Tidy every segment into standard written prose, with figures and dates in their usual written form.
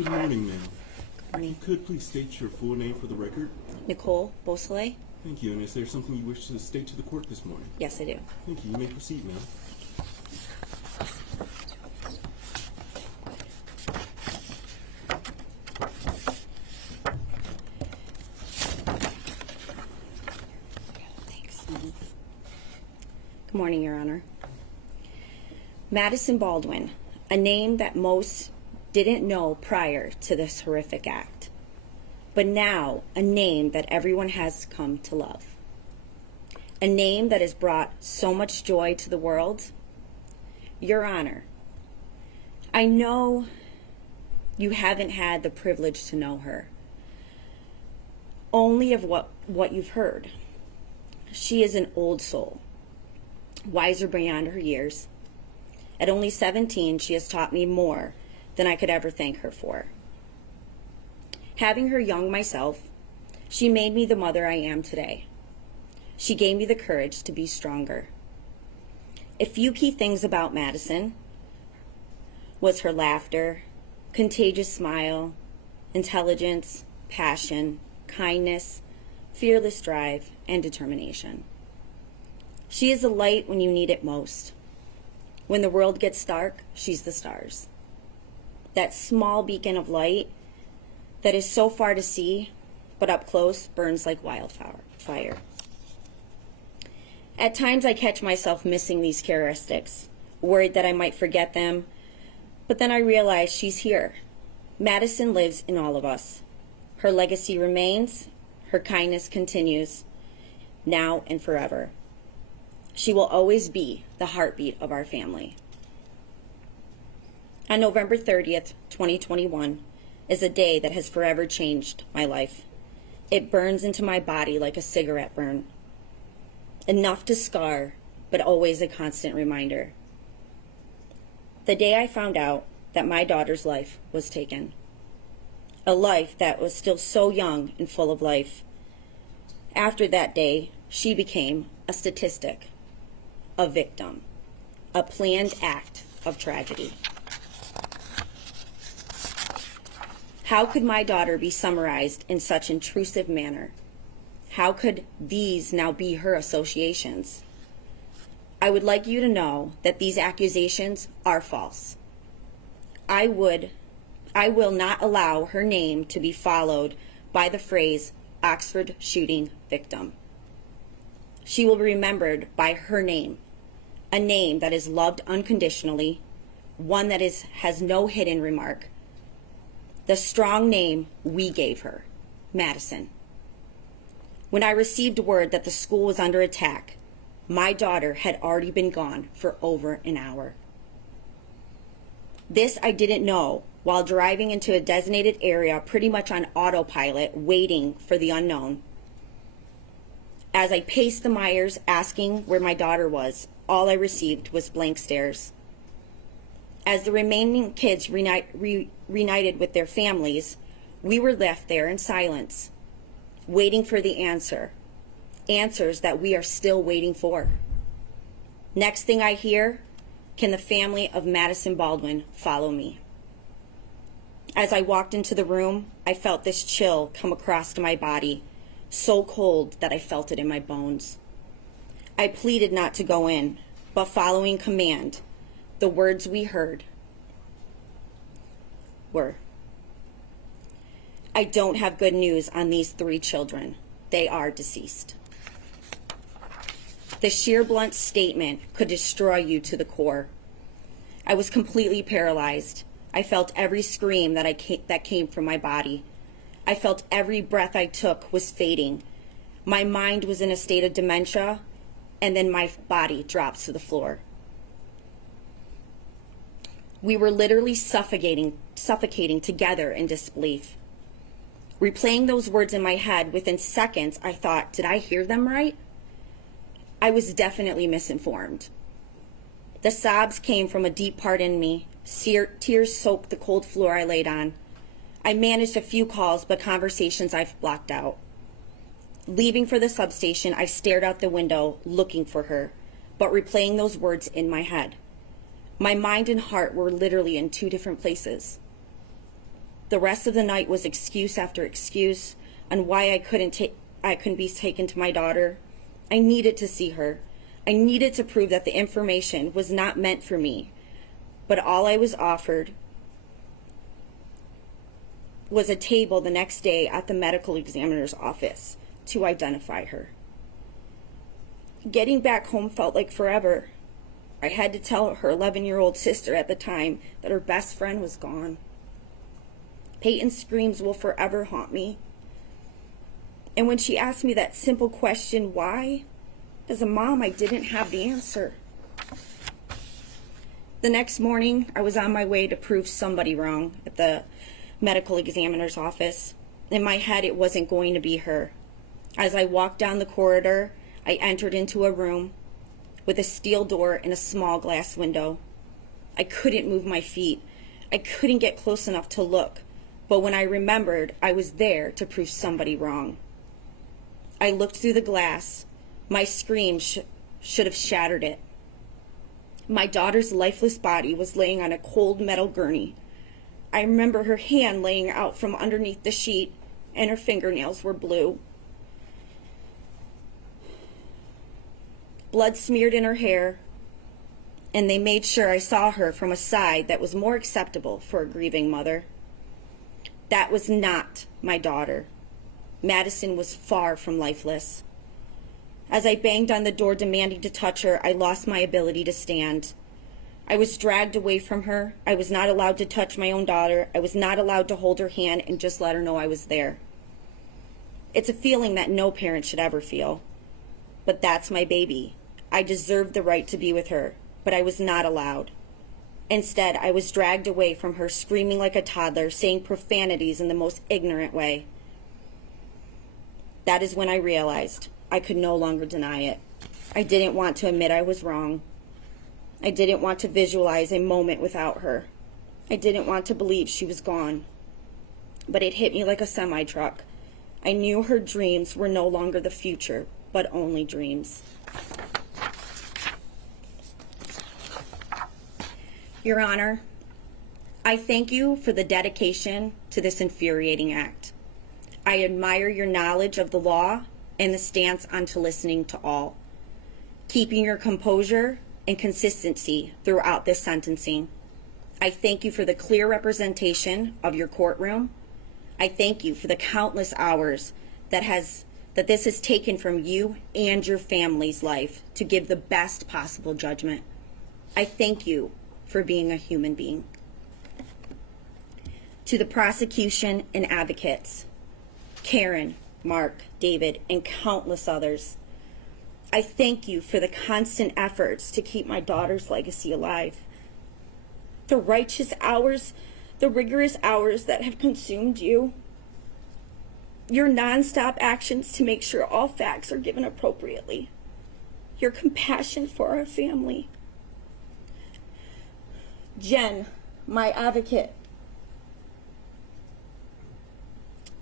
Good morning, ma'am. Good morning. If you could please state your full name for the record. Nicole Beausoleil? Thank you. And is there something you wish to state to the court this morning? Yes, I do. Thank you. You may proceed, ma'am. Thanks. Good morning, Your Honor. Madisyn Baldwin, a name that most didn't know prior to this horrific act, but now a name that everyone has come to love. A name that has brought so much joy to the world. Your Honor, I know you haven't had the privilege to know her, only of what you've heard. She is an old soul, wiser beyond her years. At only 17, she has taught me more than I could ever thank her for. Having her young myself, she made me the mother I am today. She gave me the courage to be stronger. A few key things about Madisyn was her laughter, contagious smile, intelligence, passion, kindness, fearless drive, and determination. She is the light when you need it most. When the world gets dark, she's the stars. That small beacon of light that is so far to see, but up close burns like wildfire. At times I catch myself missing these characteristics, worried that I might forget them, but then I realize she's here. Madisyn lives in all of us. Her legacy remains, her kindness continues, now and forever. She will always be the heartbeat of our family. On November 30th, 2021, is a day that has forever changed my life. It burns into my body like a cigarette burn. Enough to scar, but always a constant reminder. The day I found out that my daughter's life was taken. A life that was still so young and full of life. After that day, she became a statistic, a victim, a planned act of tragedy. How could my daughter be summarized in such intrusive manner? How could these now be her associations? I would like you to know that these accusations are false. I will not allow her name to be followed by the phrase Oxford shooting victim. She will be remembered by her name, a name that is loved unconditionally, one that has no hidden remark. The strong name we gave her, Madisyn. When I received word that the school was under attack, my daughter had already been gone for over an hour. This I didn't know while driving into a designated area pretty much on autopilot, waiting for the unknown. As I paced the Myers asking where my daughter was, all I received was blank stares. As the remaining kids reunited with their families, we were left there in silence, waiting for the answers that we are still waiting for. Next thing I hear, can the family of Madisyn Baldwin follow me? As I walked into the room, I felt this chill come across my body, so cold that I felt it in my bones. I pleaded not to go in, but following command, the words we heard were, I don't have good news on these 3 children. They are deceased. The sheer blunt statement could destroy you to the core. I was completely paralyzed. I felt every scream that came from my body. I felt every breath I took was fading. My mind was in a state of dementia, and then my body dropped to the floor. We were literally suffocating together in disbelief. Replaying those words in my head, within seconds, I thought, did I hear them right? I was definitely misinformed. The sobs came from a deep part in me. Tears soaked the cold floor I laid on. I managed a few calls, but conversations I've blocked out. Leaving for the substation, I stared out the window, looking for her, but replaying those words in my head. My mind and heart were literally in two different places. The rest of the night was excuse after excuse on why I couldn't be taken to my daughter. I needed to see her. I needed to prove that the information was not meant for me. But all I was offered was a table the next day at the medical examiner's office to identify her. Getting back home felt like forever. I had to tell her 11-year-old sister at the time that her best friend was gone. Peyton's screams will forever haunt me. And when she asked me that simple question, why? As a mom, I didn't have the answer. The next morning, I was on my way to prove somebody wrong at the medical examiner's office. In my head, it wasn't going to be her. As I walked down the corridor, I entered into a room with a steel door and a small glass window. I couldn't move my feet. I couldn't get close enough to look. But when I remembered, I was there to prove somebody wrong. I looked through the glass. My scream should have shattered it. My daughter's lifeless body was laying on a cold metal gurney. I remember her hand laying out from underneath the sheet, and her fingernails were blue. Blood smeared in her hair, and they made sure I saw her from a side that was more acceptable for a grieving mother. That was not my daughter. Madison was far from lifeless. As I banged on the door demanding to touch her, I lost my ability to stand. I was dragged away from her. I was not allowed to touch my own daughter. I was not allowed to hold her hand and just let her know I was there. It's a feeling that no parent should ever feel. But that's my baby. I deserved the right to be with her, but I was not allowed. Instead, I was dragged away from her, screaming like a toddler, saying profanities in the most ignorant way. That is when I realized I could no longer deny it. I didn't want to admit I was wrong. I didn't want to visualize a moment without her. I didn't want to believe she was gone. But it hit me like a semi-truck. I knew her dreams were no longer the future, but only dreams. Your Honor, I thank you for the dedication to this infuriating act. I admire your knowledge of the law and the stance onto listening to all, keeping your composure and consistency throughout this sentencing. I thank you for the clear representation of your courtroom. I thank you for the countless hours that this has taken from you and your family's life to give the best possible judgment. I thank you for being a human being. To the prosecution and advocates, Karen, Mark, David, and countless others, I thank you for the constant efforts to keep my daughter's legacy alive. The righteous hours, the rigorous hours that have consumed you, your nonstop actions to make sure all facts are given appropriately, your compassion for our family. Jen, my advocate,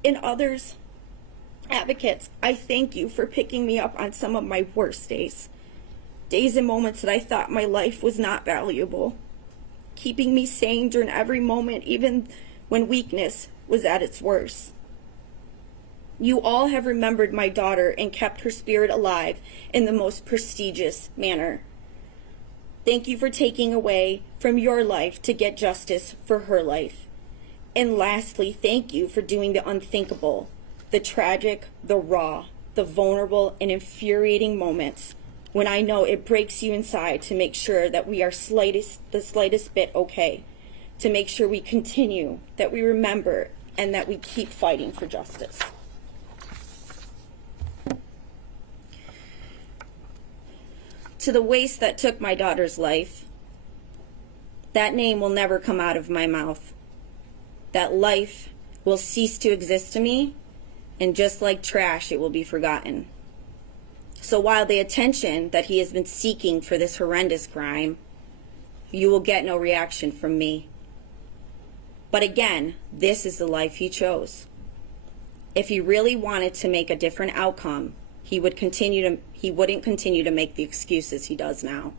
and others, advocates, I thank you for picking me up on some of my worst days and moments that I thought my life was not valuable, keeping me sane during every moment, even when weakness was at its worst. You all have remembered my daughter and kept her spirit alive in the most prestigious manner. Thank you for taking away from your life to get justice for her life. And lastly, thank you for doing the unthinkable, the tragic, the raw, the vulnerable, and infuriating moments when I know it breaks you inside to make sure that we are the slightest bit okay, to make sure we continue, that we remember, and that we keep fighting for justice. To the waste that took my daughter's life, that name will never come out of my mouth. That life will cease to exist to me, and just like trash, it will be forgotten. So while the attention that he has been seeking for this horrendous crime, you will get no reaction from me. But again, this is the life he chose. If he really wanted to make a different outcome, he wouldn't continue to make the excuses he does now.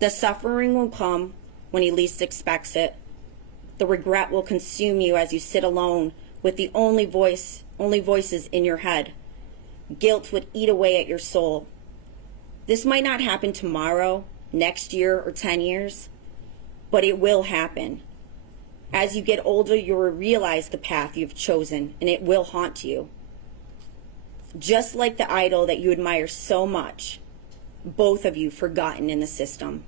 The suffering will come when he least expects it. The regret will consume you as you sit alone with the only voices in your head. Guilt would eat away at your soul. This might not happen tomorrow, next year, or 10 years, but it will happen. As you get older, you will realize the path you've chosen, and it will haunt you. Just like the idol that you admire so much, both of you forgotten in the system.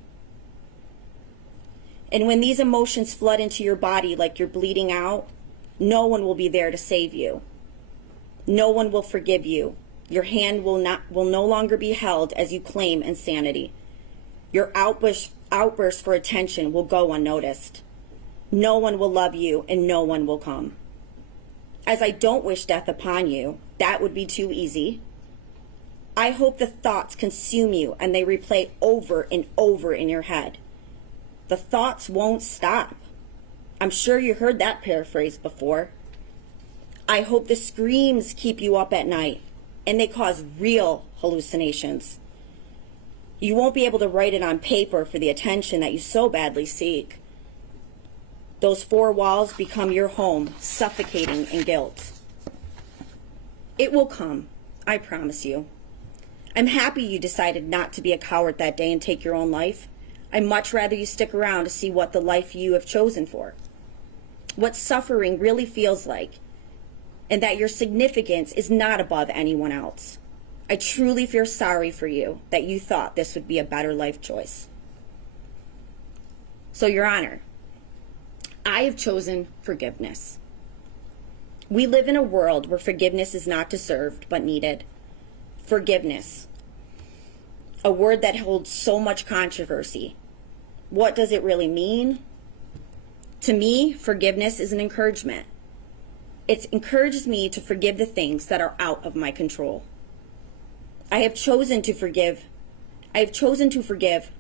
And when these emotions flood into your body like you're bleeding out, no one will be there to save you. No one will forgive you. Your hand will no longer be held as you claim insanity. Your outburst for attention will go unnoticed. No one will love you, and no one will come. As I don't wish death upon you, that would be too easy. I hope the thoughts consume you and they replay over and over in your head. The thoughts won't stop. I'm sure you heard that paraphrase before. I hope the screams keep you up at night and they cause real hallucinations. You won't be able to write it on paper for the attention that you so badly seek. Those four walls become your home, suffocating in guilt. It will come, I promise you. I'm happy you decided not to be a coward that day and take your own life. I'd much rather you stick around to see what the life you have chosen for, what suffering really feels like, and that your significance is not above anyone else. I truly feel sorry for you that you thought this would be a better life choice. So, Your Honor, I have chosen forgiveness. We live in a world where forgiveness is not deserved but needed. Forgiveness, a word that holds so much controversy. What does it really mean? To me, forgiveness is an encouragement. It encourages me to forgive the things that are out of my control. I have chosen to forgive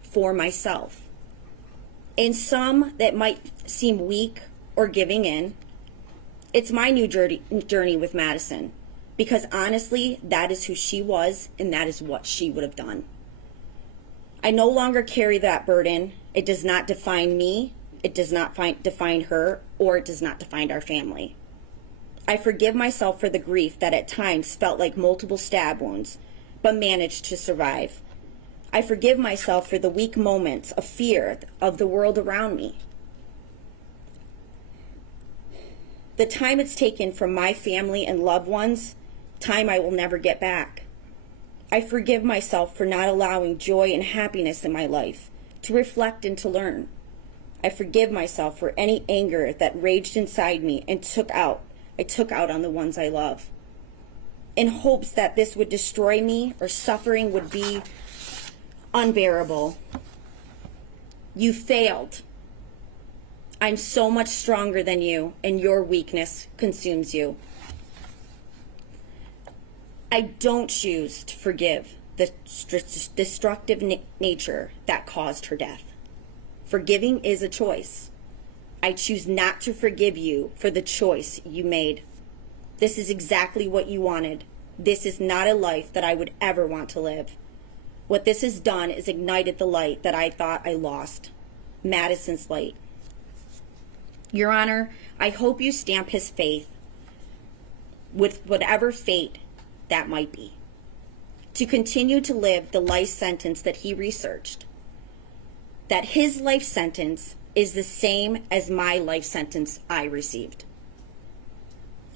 for myself. In some that might seem weak or giving in, it's my new journey with Madison, because honestly, that is who she was and that is what she would have done. I no longer carry that burden. It does not define me, it does not define her, or it does not define our family. I forgive myself for the grief that at times felt like multiple stab wounds, but managed to survive. I forgive myself for the weak moments of fear of the world around me. The time it's taken from my family and loved ones, time I will never get back. I forgive myself for not allowing joy and happiness in my life, to reflect and to learn. I forgive myself for any anger that raged inside me and I took out on the ones I love, in hopes that this would destroy me or suffering would be unbearable. You failed. I'm so much stronger than you, and your weakness consumes you. I don't choose to forgive the destructive nature that caused her death. Forgiving is a choice. I choose not to forgive you for the choice you made. This is exactly what you wanted. This is not a life that I would ever want to live. What this has done is ignited the light that I thought I lost. Madison's light. Your Honor, I hope you stamp his faith with whatever fate that might be, to continue to live the life sentence that he researched. That his life sentence is the same as my life sentence I received.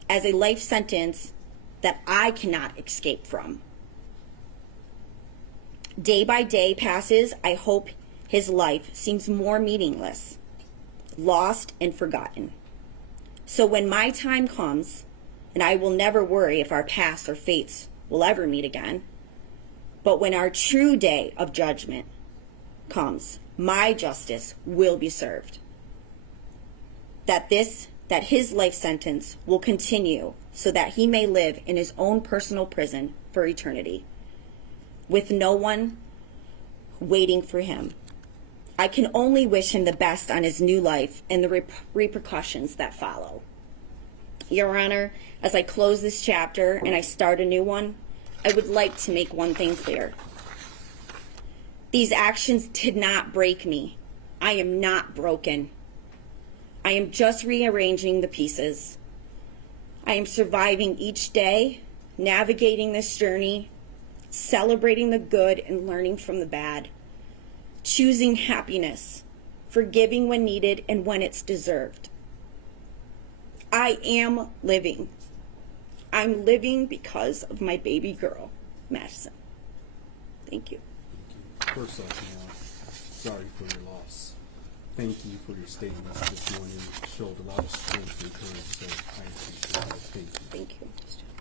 As a life sentence that I cannot escape from. Day by day passes, I hope his life seems more meaningless, lost and forgotten. So when my time comes, and I will never worry if our paths or fates will ever meet again, but when our true day of judgment comes, my justice will be served. That his life sentence will continue so that he may live in his own personal prison for eternity, with no one waiting for him. I can only wish him the best on his new life and the repercussions that follow. Your Honor, as I close this chapter and I start a new one, I would like to make one thing clear. These actions did not break me. I am not broken. I am just rearranging the pieces. I am surviving each day, navigating this journey, celebrating the good and learning from the bad, choosing happiness, forgiving when needed and when it's deserved. I am living. I'm living because of my baby girl, Madison. Thank you. First off, sorry for your loss. Thank you for your statements this morning. It showed a lot of strength and courage, so I appreciate it. Thank you. Thank you.